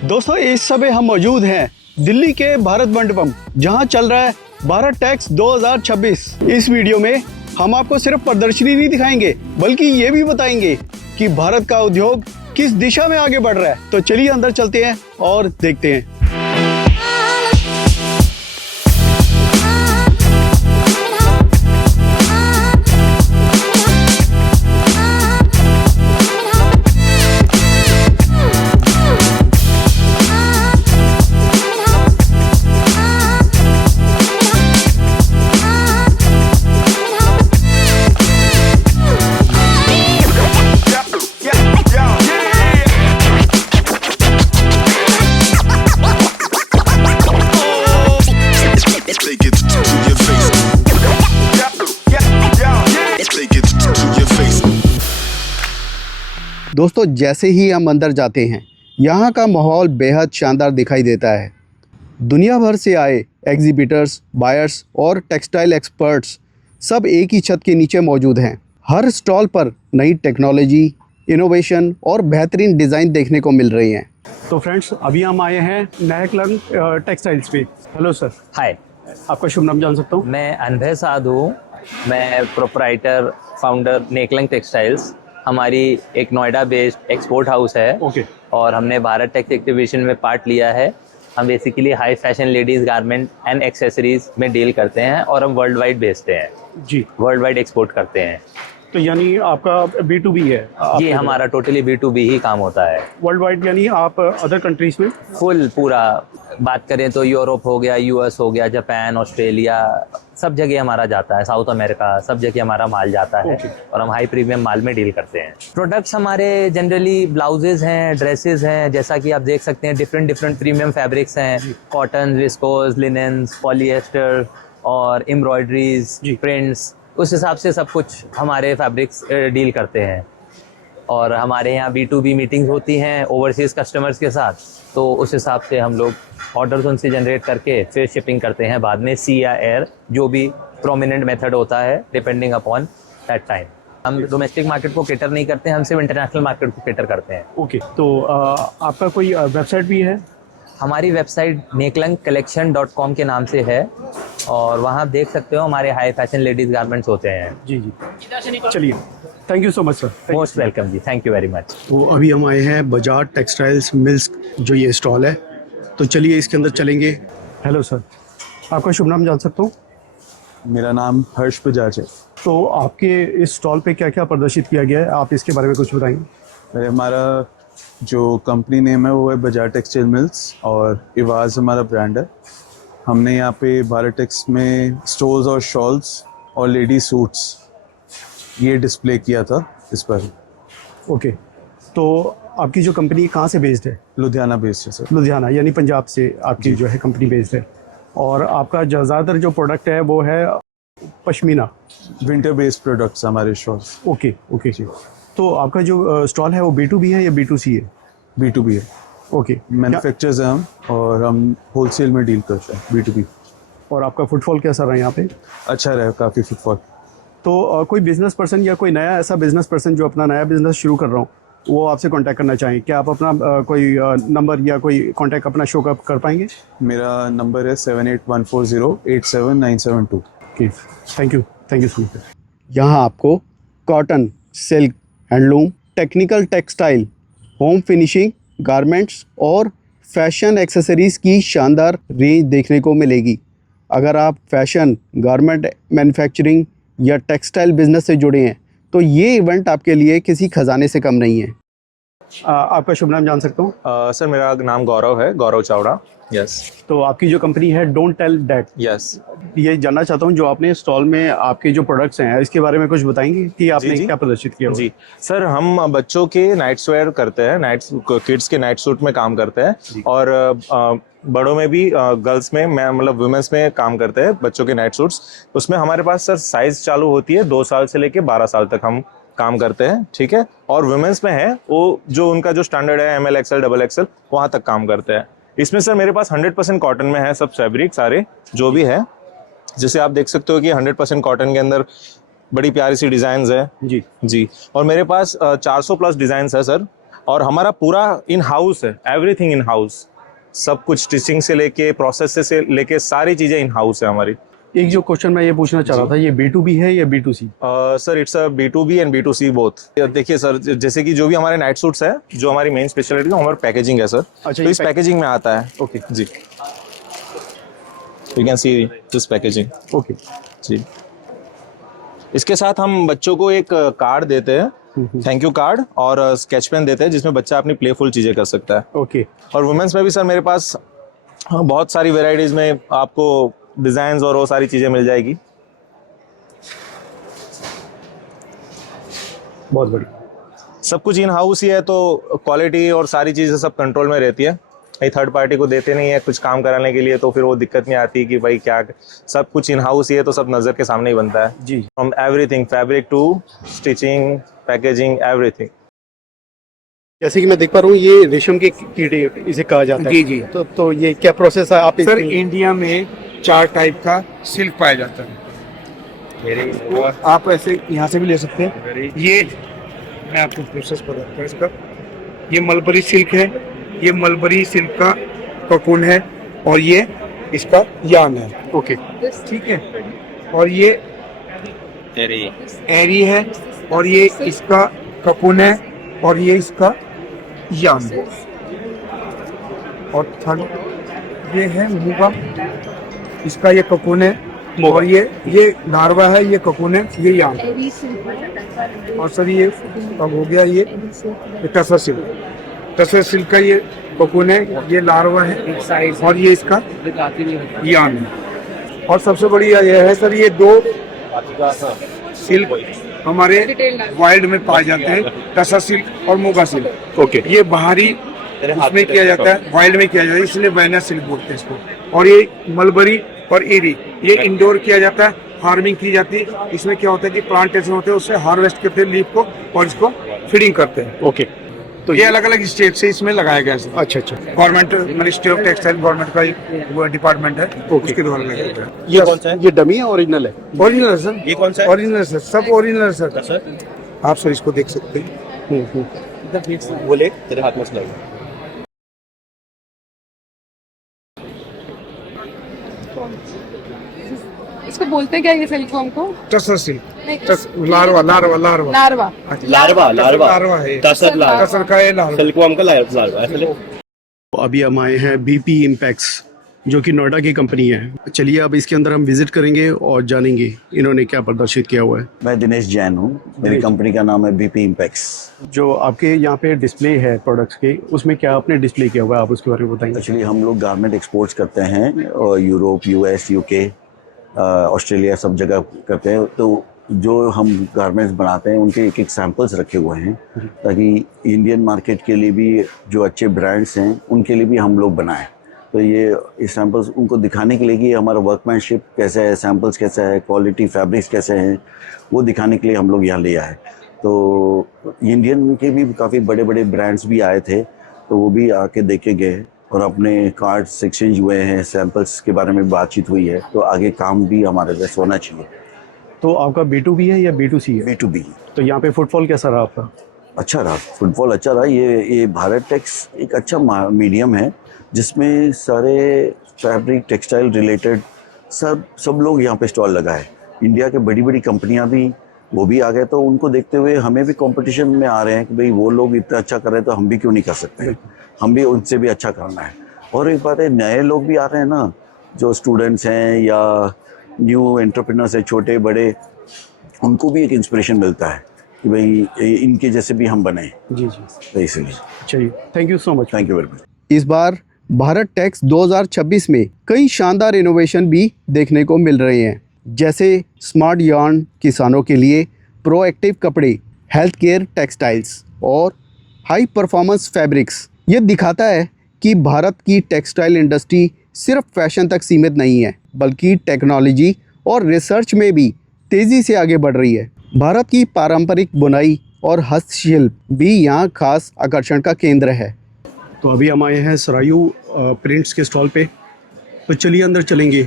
दोस्तों इस समय हम मौजूद हैं दिल्ली के भारत मंडपम, जहां चल रहा है भारत टेक्स 2026। इस वीडियो में हम आपको सिर्फ प्रदर्शनी नहीं दिखाएंगे, बल्कि ये भी बताएंगे कि भारत का उद्योग किस दिशा में आगे बढ़ रहा है। तो चलिए अंदर चलते हैं और देखते हैं। दोस्तों जैसे ही हम अंदर जाते हैं, यहाँ का माहौल बेहद शानदार दिखाई देता है। दुनिया भर से आए एग्जीबिटर्स, बायर्स और टेक्सटाइल एक्सपर्ट्स सब एक ही छत के नीचे मौजूद हैं। हर स्टॉल पर नई टेक्नोलॉजी, इनोवेशन और बेहतरीन डिज़ाइन देखने को मिल रही हैं। तो फ्रेंड्स, अभी हम आए हैं नेकलंग टेक्सटाइल्स पे। Hello sir. हाय, आपका शुभ नाम जान सकता हूँ? मैं अनभय साधु हूँ। मैं प्रोप्राइटर, फाउंडर नेकलंग टेक्सटाइल्स। हमारी एक नोएडा बेस्ड एक्सपोर्ट हाउस है। ओके। और हमने भारत टेक्स एक्टिविशन में पार्ट लिया है। हम basically high fashion ladies garment and accessories में डील करते हैं और हम वर्ल्ड वाइड बेचते हैं जी। वर्ल्ड वाइड एक्सपोर्ट करते हैं। तो यानी आपका B2B है? जी, हमारा टोटली B2B ही काम होता है। वर्ल्ड वाइड यानी आप अदर कंट्रीज में? फुल पूरा बात करें तो यूरोप हो गया, US हो गया, जापान, ऑस्ट्रेलिया, सब जगह हमारा जाता है। साउथ अमेरिका, सब जगह हमारा माल जाता है। और हम हाई प्रीमियम माल में डील करते हैं। प्रोडक्ट्स हमारे जनरली ब्लाउजेज हैं, ड्रेसेस हैं, जैसा कि आप देख सकते हैं डिफरेंट प्रीमियम फैब्रिक्स हैं। कॉटन, विस्कोस, लिनेंस, पॉलिएस्टर और एम्ब्रॉयडरीज, प्रिंट्स, उस हिसाब से सब कुछ हमारे फैब्रिक्स डील करते हैं। और हमारे यहाँ B2B मीटिंग्स होती हैं ओवरसीज़ कस्टमर्स के साथ, तो उस हिसाब से हम लोग ऑर्डर्स उनसे जनरेट करके फिर शिपिंग करते हैं बाद में, सी या एयर, जो भी प्रोमिनेंट मेथड होता है डिपेंडिंग अपॉन दैट टाइम। हम डोमेस्टिक मार्केट को केटर नहीं करते हैं, हम सिर्फ इंटरनेशनल मार्केट को केटर करते हैं। ओके। तो आपका कोई वेबसाइट भी है? हमारी वेबसाइट neklangcollection.com के नाम से है और वहाँ आप देख सकते हो हमारे हाई फैशन लेडीज़ गारमेंट्स होते हैं। जी जी, चलिए, thank you so much sir. Most welcome जी, थैंक यू वेरी मच। तो अभी हम आए हैं बजाज टेक्सटाइल्स मिल्स, जो ये स्टॉल है, तो चलिए इसके अंदर चलेंगे। हेलो सर, आपका शुभ नाम जान सकता हूँ? मेरा नाम हर्ष बजाज है। तो आपके इस स्टॉल पे क्या क्या प्रदर्शित किया गया है, आप इसके बारे में कुछ बताएंगे? हमारा जो कंपनी नेम है वो है बजाज टेक्सटाइल मिल्स और इवाज़ हमारा ब्रांड है। हमने यहाँ पे भारत टेक्स में स्टोल्स और शॉल्स और लेडी सूट्स ये डिस्प्ले किया था इस पर। ओके। तो आपकी जो कंपनी कहाँ से बेस्ड है? लुधियाना बेस्ड है सर। लुधियाना यानी पंजाब से आपकी जो है कंपनी बेस्ड है। और आपका ज़्यादातर जो प्रोडक्ट है वो है पश्मीना, विंटर बेस्ड प्रोडक्ट्स हमारे शॉल्स। ओके ओके जी। तो आपका जो स्टॉल है वो B2B है या B2C है? B2B है। ओके। मैन्युफैक्चरर्स हैं हम और हम होलसेल में डील करते हैं B2B। और आपका फुटफॉल कैसा रहा यहाँ पे? अच्छा रहा, काफ़ी फुटफॉल। तो कोई बिजनेस पर्सन या कोई नया ऐसा बिजनेस पर्सन जो अपना नया बिजनेस शुरू कर रहा हूँ, वो आपसे कांटेक्ट करना चाहें, क्या आप अपना कोई नंबर या कोई कांटेक्ट अपना शो कर पाएंगे? मेरा नंबर है 7814087972। Okay, thank you so much. यहाँ आपको cotton, silk, handloom, technical textile, home finishing, garments और फैशन एक्सेसरीज़ की शानदार रेंज देखने को मिलेगी। अगर आप फैशन, गारमेंट मैन्युफैक्चरिंग या टेक्सटाइल बिजनेस से जुड़े हैं तो ये इवेंट आपके लिए किसी खजाने से कम नहीं है। आपका शुभ नाम जान सकता हूँ? सर मेरा नाम गौरव है, गौरव चावड़ा। यस। तो आपकी जो कंपनी है डोंट टेल दैट। यस। ये जानना चाहता हूँ, जो आपने स्टॉल में आपके जो प्रोडक्ट्स हैं इसके बारे में कुछ बताएंगे कि आपने क्या प्रदर्शित किया? जी सर, हम बच्चों के नाइट्स वेयर करते हैं, किड्स के नाइट सूट में काम करते हैं और बड़ों में भी, गर्ल्स में, मैं मतलब वुमेन्स में काम करते हैं बच्चों के नाइट सूट्स। उसमें हमारे पास सर साइज चालू होती है 2 साल से लेके 12 साल तक हम काम करते हैं, ठीक है। और वुमेन्स में है वो जो उनका जो स्टैंडर्ड है ML XL XXL वहाँ तक काम करते हैं। इसमें सर मेरे पास 100% कॉटन में है सब फैब्रिक सारे जो भी है, जैसे आप देख सकते हो कि 100% कॉटन के अंदर बड़ी प्यारी सी डिजाइन्स है। जी। और मेरे पास 400 प्लस डिजाइन्स है सर। और हमारा पूरा इन हाउस है, एवरीथिंग इन हाउस, सब कुछ स्टिचिंग से लेके प्रोसेस से लेके सारी चीजें इन हाउस है हमारी। एक जो क्वेश्चन मैं ये पूछना चाह रहा था, ये B2B है या B2C? Sir it's a B2B and B2C both. देखिए सर, जैसे कि जो भी हमारे नाइट सूट्स है, जो हमारी मेन स्पेशलिटी है हमारी पैकेजिंग है सर। अच्छा, तो इस पैकेजिंग में आता है। ओके जी, you can see this packaging. Okay जी, इसके साथ हम बच्चों को एक कार्ड देते हैं, थैंक यू कार्ड, और स्केच पेन देते हैं जिसमें बच्चा अपनी प्लेफुल चीजें कर सकता है। ओके। और वुमेन्स में भी सर मेरे पास बहुत सारी वेराइटीज में आपको डिजाइन और वो सारी चीजें मिल जाएगी। बहुत बढ़िया। सब कुछ इन हाउस ही है, तो क्वालिटी और सारी चीजें सब कंट्रोल में रहती है। कहीं थर्ड पार्टी को देते नहीं है कुछ काम कराने के लिए, तो फिर वो दिक्कत नहीं आती कि भाई क्या, सब कुछ इन हाउस ही है, तो सब नजर के सामने ही बनता है जी। From everything, fabric to stitching, packaging, everything. जैसे कि मैं देख पा रहा हूँ, ये रेशम के कीड़े इसे कहा जाता है। जी जी। तो ये क्या प्रोसेस है आप सर, इसमें- इंडिया में 4 टाइप का सिल्क पाया जाता है। तो आप ऐसे यहाँ से भी ले सकते हैं। ये मैं आपको प्रोसेस बताता हूँ इसका। ये मलबरी सिल्क है, ये मलबरी सिल्क का कोकून है, और ये इसका यान है। ओके ठीक है। और ये एरी है, और ये इसका कोकून है, और ये इसका यान है। और थर्ड ये है मूंगा, इसका ये कोकून है, और ये लार्वा है, ये कोकून है, ये यान है। और सर ये अब हो गया ये टसर सिल्क। टसर सिल्क का ये कोकून है, ये लार्वा है, और ये इसका यान है। और सबसे बढ़िया ये है सर, ये 2 सिल्क हमारे वाइल्ड में पाए जाते हैं, टसर सिल्क और मोगा सिल्क। ओके। ये बाहरी उसमें किया जाता है, वाइल्ड में किया जाता है, इसलिए वैना सिल्क बोलते हैं इसको। और ये मलबरी और एरी, ये इंडोर किया जाता है, फार्मिंग की जाती है। इसमें क्या होता है कि प्लांटेशन होते हैं, उससे हार्वेस्ट करते हैं लीफ को, और इसको फीडिंग करते हैं। ओके। तो ये अलग अलग स्टेट से इसमें लगाया गया है। अच्छा अच्छा। Government ministry of textile government का एक वो डिपार्टमेंट है, उसके द्वारा लगाया गया है। ये कौन सा है? ये डमी है, ओरिजिनल है? ओरिजिनल है सर। ये कौन सा है? ओरिजिनल सर, सब ओरिजिनल है सर। आप सर इसको देख सकते हैं। बोले तेरे हाथ में से लगा। इसको बोलते हैं क्या ये सिल्क फॉर्म को? टसर सिल्क, नहीं, larva larva larva larva. Larva है, टसर का ये लार्वा। अभी हम आए हैं BP इम्पैक्ट्स, जो कि नोएडा की कंपनी है। चलिए अब इसके अंदर हम विजिट करेंगे और जानेंगे इन्होंने क्या प्रदर्शित किया हुआ है। मैं दिनेश जैन हूँ, मेरी कंपनी का नाम है BP इम्पैक्ट्स। जो आपके यहाँ पे डिस्प्ले है प्रोडक्ट्स के, उसमें क्या आपने डिस्प्ले किया हुआ है, आप उसके बारे में बताएंगे? एक्चुअली हम लोग गारमेंट एक्सपोर्ट्स करते हैं, और यूरोप, US, UK, ऑस्ट्रेलिया सब जगह करते हैं। तो जो हम गारमेंट्स बनाते हैं उनके एक एक सैंपल्स रखे हुए हैं, ताकि इंडियन मार्केट के लिए भी जो अच्छे ब्रांड्स हैं उनके लिए भी हम लोग बनाएं। तो ये सैंपल्स उनको दिखाने के लिए कि हमारा वर्कमैनशिप कैसा है, सैंपल्स कैसा है, क्वालिटी फैब्रिक्स कैसे हैं, वो दिखाने के लिए हम लोग यहाँ ले आए। तो इंडियन के भी काफ़ी बड़े बड़े ब्रांड्स भी आए थे, तो वो भी आके देखे गए और अपने कार्ड्स एक्सचेंज हुए हैं, सैंपल्स के बारे में बातचीत हुई है। तो आगे काम भी हमारे पास होना चाहिए। तो आपका B2B है या B2C है? B2B। तो यहाँ पे फुटफॉल कैसा रहा आपका? अच्छा रहा, फुटफॉल अच्छा रहा। ये भारत टेक्स एक अच्छा मीडियम है, जिसमें सारे फैब्रिक टेक्सटाइल रिलेटेड सब लोग यहाँ पे स्टॉल लगाए। इंडिया के बड़ी बड़ी कंपनियाँ भी वो भी आ गए, तो उनको देखते हुए हमें भी कंपटीशन में आ रहे हैं कि भाई वो लोग इतना अच्छा कर रहे हैं तो हम भी क्यों नहीं कर सकते, हम भी उनसे भी अच्छा करना है। और एक बात है, नए लोग भी आ रहे हैं ना, जो स्टूडेंट्स हैं या न्यू एंटरप्रेन्योर्स हैं, छोटे बड़े, उनको भी एक इंस्पिरेशन मिलता है कि भाई इनके जैसे भी हम बने। जी जी। तो इसलिए चलिए, thank you so much. Thank you very much. इस बार भारत टेक्स 2026 में कई शानदार इनोवेशन भी देखने को मिल रहे हैं, जैसे स्मार्ट यार्न किसानों के लिए, प्रोएक्टिव कपड़े, हेल्थ केयर टेक्सटाइल्स और हाई परफॉर्मेंस फैब्रिक्स। ये दिखाता है कि भारत की टेक्सटाइल इंडस्ट्री सिर्फ फैशन तक सीमित नहीं है, बल्कि टेक्नोलॉजी और रिसर्च में भी तेज़ी से आगे बढ़ रही है। भारत की पारंपरिक बुनाई और हस्तशिल्प भी यहाँ खास आकर्षण का केंद्र है। तो अभी हम आए हैं सरायू प्रिंट्स के स्टॉल पे, तो चलिए अंदर चलेंगे।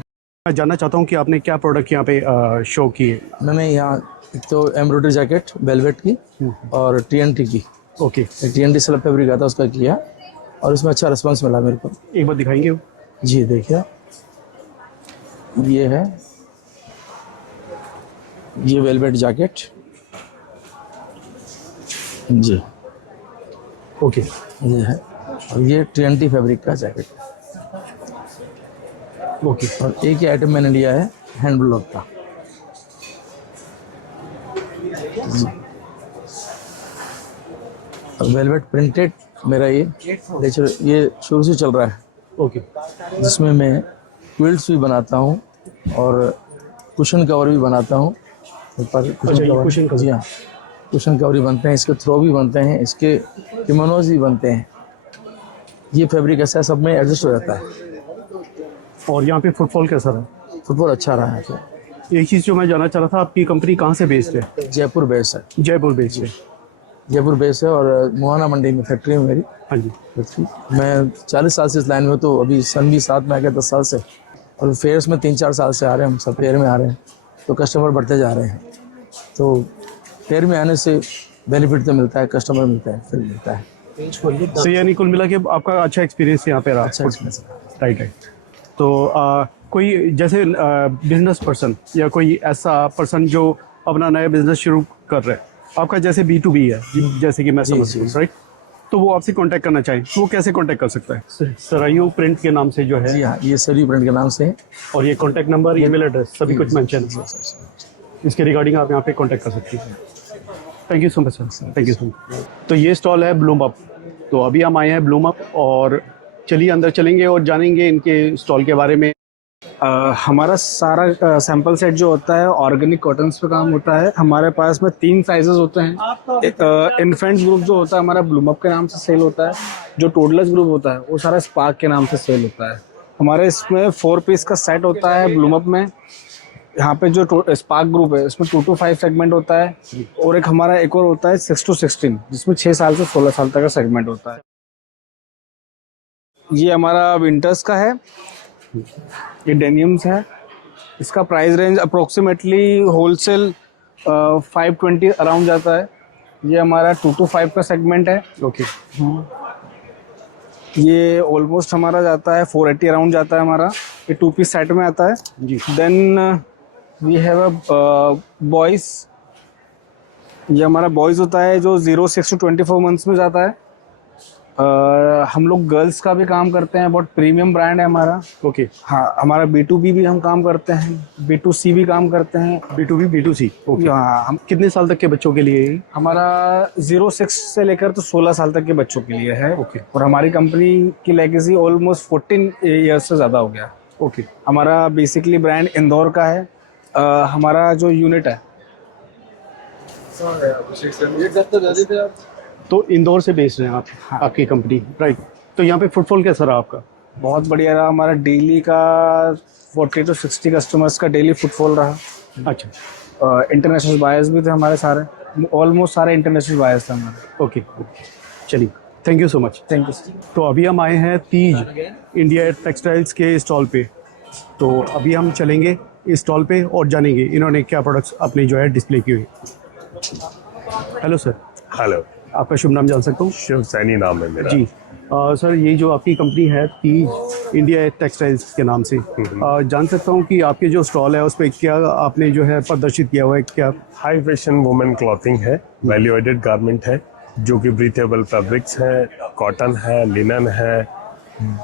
मैं जानना चाहता हूँ कि आपने क्या प्रोडक्ट यहाँ पे शो किए। मैंने यहाँ एक तो एम्ब्रॉयडरी जैकेट वेलवेट की और TNT की ओके, TNT स्लब फैब्रिक आता है उसका किया और उसमें अच्छा रिस्पांस मिला मेरे को। एक बार दिखाएंगे वो? जी देखिए, ये वेलवेट जैकेट जी, ओके, ये है, और ये TNT फैब्रिक का जैकेट। ओके, और एक ही आइटम मैंने लिया है हैंड ब्लॉक का जी। और वेलवेट प्रिंटेड मेरा ये शुरू से चल रहा है, ओके, जिसमें मैं क्विल्ट्स भी बनाता हूँ और कुशन कवर भी बनाता हूँ। अच्छा, ये कुशन कवर। जी हाँ, कुशन कवर भी बनते हैं, इसके थ्रो भी बनते हैं, इसके किमोनोज भी बनते हैं। ये फैब्रिक ऐसा है, सब में एडजस्ट हो जाता है। और यहाँ पे फुटफॉल कैसा रहा? फुटबॉल अच्छा रहा है। एक चीज़ जो मैं जानना चाह रहा था, आपकी कंपनी कहाँ से बेस्ड है? जयपुर बेस है, जयपुर बेस्ड है। जयपुर बेस है और मोहाना मंडी में फैक्ट्री है मेरी। हाँ जी, मैं 40 साल से इस लाइन में हूँ, तो अभी सन भी 7 में आ गया, 10 साल से। और फेयर्स में 3-4 साल से आ रहे हैं, हम सब फेयर में आ रहे हैं, तो कस्टमर बढ़ते जा रहे हैं। तो फेयर में आने से बेनिफिट तो मिलता है, कस्टमर मिलता है, फिर मिलता है। तो यानी कुल मिला के आपका अच्छा एक्सपीरियंस यहाँ पे रहा? अच्छा एक्सपीरियंस। राइट। तो कोई जैसे बिजनेस पर्सन या कोई ऐसा पर्सन जो अपना नया बिजनेस शुरू कर रहे हैं, आपका जैसे B2B है, जैसे कि मैं समझ रहा हूँ, राइट, तो वो आपसे कांटेक्ट करना चाहें तो वो कैसे कांटेक्ट कर सकता है? सरायू प्रिंट के नाम से जो है। जी हाँ, ये सरी ब्रांड के नाम से है। और ये कांटेक्ट नंबर, ईमेल एड्रेस सभी कुछ मेंशन है, इसके रिगार्डिंग आप यहाँ पे कांटेक्ट कर सकते हैं। Thank you so much sir, thank you so much. तो ये स्टॉल है ब्लूम अप। तो अभी हम आए हैं ब्लूम अप और चलिए अंदर चलेंगे और जानेंगे इनके स्टॉल के बारे में। हमारा सारा सैंपल सेट जो होता है ऑर्गेनिक कॉटन्स पे काम होता है। हमारे पास में 3 साइजेस होते हैं। इन्फेंट्स ग्रुप जो होता है हमारा ब्लूम अप के नाम से सेल होता है। जो टोडलर्स ग्रुप होता है वो सारा स्पार्क के नाम से सेल होता है। हमारे इसमें 4 पीस का सेट होता है ब्लूम अप में। यहाँ पे जो स्पार्क ग्रुप है इसमें 2 to 5 सेगमेंट होता है और एक और होता है 6 to 16, जिसमें 6 साल से 16 साल तक का सेगमेंट होता है। ये हमारा विंटर्स का है, ये डेनियम्स है। इसका price range approximately wholesale 520 around जाता है। ये हमारा 2 to 5 का सेगमेंट है। ओके, ये ऑलमोस्ट हमारा जाता है 480 अराउंड जाता है हमारा। ये 2 पीस सेट में आता है जी। Then we have a boys. ये हमारा बॉयज होता है जो 06 to 24 मंथ्स में जाता है। हम लोग गर्ल्स का भी काम करते हैं, बहुत प्रीमियम ब्रांड है हमारा। ओके, हाँ, हमारा B2B भी हम काम करते हैं, B2C भी काम करते हैं। B2B B2C। ओके, हाँ, हम कितने साल तक के बच्चों के लिए? हमारा 06 से लेकर तो 16 साल तक के बच्चों के लिए है। ओके, और हमारी कंपनी की लेगेसी ऑलमोस्ट 14 ईयर्स से ज़्यादा हो गया। ओके, हमारा बेसिकली ब्रांड इंदौर का है। हमारा जो यूनिट है तो इंदौर से बेच रहे हैं आप? हाँ। आपकी कंपनी, राइट। तो यहाँ पे फुटफॉल कैसा रहा आपका? बहुत बढ़िया रहा। हमारा डेली का 40 to 60 कस्टमर्स का डेली फुटफॉल रहा। अच्छा, इंटरनेशनल बायर्स भी थे हमारे सारे, ऑलमोस्ट सारे इंटरनेशनल बायर्स थे हमारे। ओके, चलिए, thank you so much. Thank you. तो अभी हम आए हैं तीज इंडिया टेक्सटाइल्स के स्टॉल पे। तो अभी हम चलेंगे इस स्टॉल पे और जानेंगे इन्होंने क्या प्रोडक्ट्स अपनी जो है डिस्प्ले की हुई। हेलो सर, हेलो, आपका शुभ नाम जान सकता हूँ? शिव सैनी नाम है मेरा जी। सर, ये जो आपकी कंपनी है तीज इंडिया टेक्सटाइल्स के नाम से, जान सकता हूँ कि आपके जो स्टॉल है उस पर क्या आपने जो है प्रदर्शित किया हुआ है? क्या हाई फैशन वुमेन क्लॉथिंग है, वैल्यू एडेड गारमेंट है, जो कि ब्रीथेबल फैब्रिक्स है, कॉटन है, लिनन है,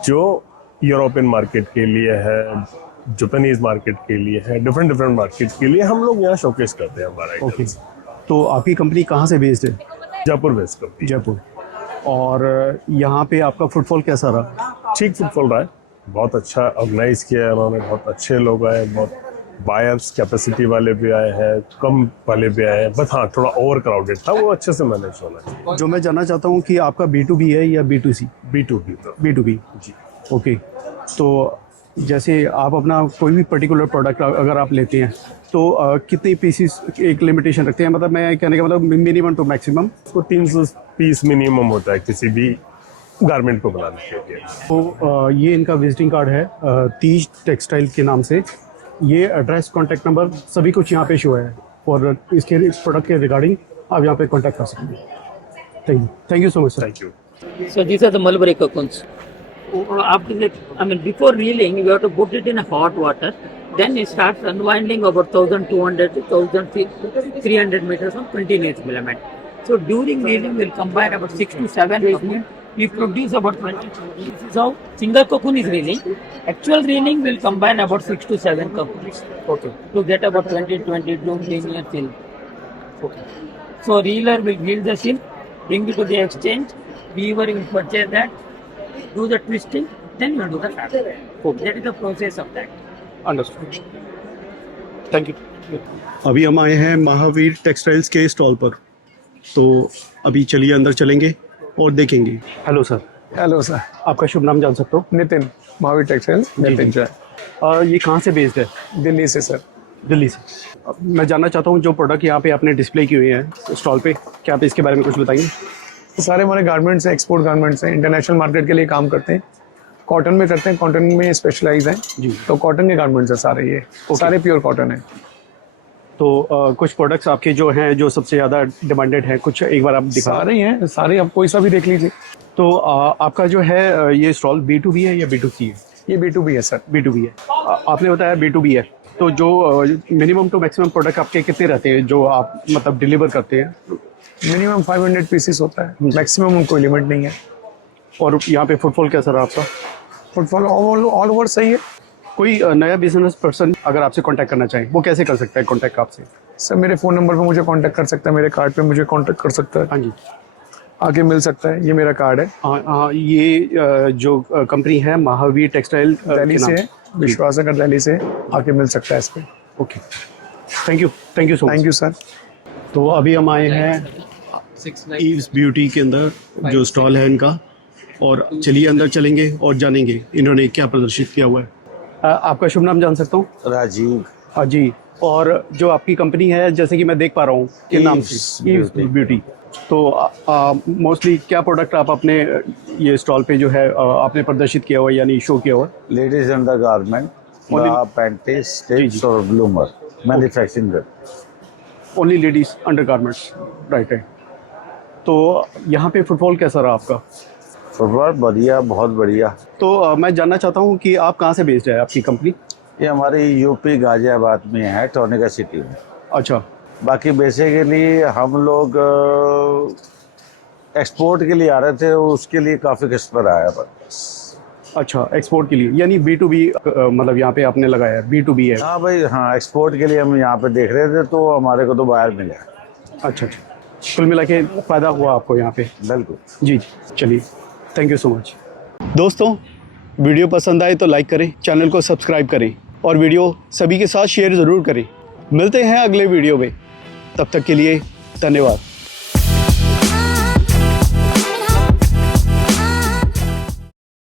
जो यूरोपियन मार्केट के लिए है, जापानीज मार्केट के लिए है, डिफरेंट मार्केट के लिए हम लोग यहाँ शोकेस करते हैं हमारा। ओके, तो आपकी कंपनी कहाँ से बेस्ड है? Jaipur based company. जयपुर। और यहाँ पे आपका फुटफॉल कैसा रहा? ठीक फुटफॉल रहा है, बहुत अच्छा ऑर्गेनाइज किया है उन्होंने, बहुत अच्छे लोग आए, बहुत बायर्स कैपेसिटी वाले भी आए हैं, कम वाले भी आए हैं, बस हाँ थोड़ा ओवर क्राउडेड था, वो अच्छे से मैनेज होना चाहिए। जो मैं जानना चाहता हूँ कि आपका B2B है या B2C? B2B। B2B जी। ओके, तो जैसे आप अपना कोई भी पर्टिकुलर प्रोडक्ट अगर आप लेते हैं तो कितने पीसीस एक लिमिटेशन रखते हैं? मतलब मैं कहने का मतलब मिनिमम टू मैक्सिमम? तो 300 पीस मिनिमम होता है किसी भी गारमेंट को बनाने के लिए। तो ये इनका विजिटिंग कार्ड है तीज टेक्सटाइल के नाम से। ये एड्रेस, कॉन्टैक्ट नंबर सभी कुछ यहाँ पे शो है और इसके प्रोडक्ट के रिगार्डिंग आप यहाँ पे कॉन्टैक्ट कर सकते हैं। Thank you so much sir. Thank you. So these are the mulberry cocoons. After that, I mean, before reeling, you have to put it in a hot water. Then it starts unwinding about 1,200 to 1,300 meters on 28 filament. So during reeling, we'll combine about 6 to 7 cocoon. We produce about 20. This is how single cocoon is reeling. Actual reeling will combine about 6 to 7 cocoons. Okay. To get about 22 linear silk. Okay. So reeler will reel the silk, bring it to the exchange. Weaver will purchase that, do the twisting, then you will do the fabric. Okay. That is the process of that. Understood, thank you. अभी हम आए हैं Mahavir textiles के stall पर, तो अभी चलिए अंदर चलेंगे और देखेंगे। Hello sir. Hello sir. आपका शुभ नाम जान सकता हूँ? नितिन, महावीर टेक्सटाइल्स, नितिन जैन। ये कहाँ से बेस्ड है? दिल्ली से सर। दिल्ली से। मैं जानना चाहता हूँ जो प्रोडक्ट यहाँ पे आपने डिस्प्ले किए हुए हैं स्टॉल पे, क्या आप इसके बारे में कुछ बताएंगे? सारे हमारे गारमेंट्स हैं, एक्सपोर्ट गारमेंट्स हैं, इंटरनेशनल मार्केट के लिए काम करते हैं। कॉटन में करते हैं, कॉटन में स्पेशलाइज हैं जी। तो कॉटन के गारमेंट्स हैं सारे, ये सारे प्योर कॉटन है। तो कुछ प्रोडक्ट्स आपके जो हैं जो सबसे ज़्यादा डिमांडेड हैं, कुछ एक बार आप दिखा। सारे ही हैं, सारे, आप कोई सा भी देख लीजिए। तो आपका जो है ये स्टॉल B2B है या B2C है? ये B2B है सर। B2B है। आपने बताया B2B है, तो जो मिनिमम टू मैक्सिमम प्रोडक्ट आपके कितने रहते हैं जो आप मतलब डिलीवर करते हैं? मिनिमम 500 पीसेस होता है, मैक्सिमम कोई लिमिट नहीं है। और यहाँ पे फुटफॉल कैसा रहा आपका? फुटफॉल ऑल ओवर सही है। कोई नया बिजनेस पर्सन अगर आपसे कांटेक्ट करना चाहे वो कैसे कर सकता है कांटेक्ट आपसे? सर मेरे फ़ोन नंबर पे मुझे कांटेक्ट कर सकता है, मेरे कार्ड पे मुझे कांटेक्ट कर सकता है। हाँ जी, आगे मिल सकता है, ये मेरा कार्ड है। हाँ, ये जो कंपनी है महावीर टेक्सटाइल दिल्ली से है, विश्वास नगर दिल्ली से, आके मिल सकता है इस पर। Okay, thank you so much. Thank you sir. तो अभी हम आए हैं ईव्स ब्यूटी के अंदर जो स्टॉल है इनका, और चलिए अंदर चलेंगे और जानेंगे इन्होंने क्या प्रदर्शित किया हुआ है। आपका शुभ नाम जान सकता हूँ? राजीव। हाँ जी। और जो आपकी कंपनी है जैसे कि मैं देख पा रहा हूँ के नाम से ईव्स ब्यूटी, तो मोस्टली क्या प्रोडक्ट आप अपने ये स्टॉल पे जो है आपने प्रदर्शित किया हुआ है यानी शो किया हुआ है? Ladies under garment, panties, tips और bloomer, manufacturing. Only ladies under garments, right है। तो यहाँ पे फुटफॉल कैसा रहा आपका? फुटबॉल बढ़िया, बहुत बढ़िया। तो मैं जानना चाहता हूँ कि आप कहाँ से बेस्ड है आपकी कंपनी? ये हमारी यूपी गाजियाबाद में है, टोनिका सिटी में। अच्छा। बाकी बेसिकली हम लोग एक्सपोर्ट के लिए आ रहे थे, उसके लिए काफ़ी कस्टमर आया पर। अच्छा, एक्सपोर्ट के लिए यानी B2B मतलब यहाँ पे आपने लगाया है, B2B है? हाँ भाई, हाँ, एक्सपोर्ट के लिए हम यहाँ पे देख रहे थे तो हमारे को तो बाहर मिला। अच्छा, कुल मिला के फ़ायदा हुआ आपको यहाँ पे? बिल्कुल जी, चलिए, थैंक यू सो मच। दोस्तों, वीडियो पसंद आए तो लाइक करें, चैनल को सब्सक्राइब करें और वीडियो सभी के साथ शेयर ज़रूर करें। मिलते हैं अगले वीडियो में, तब तक के लिए धन्यवाद।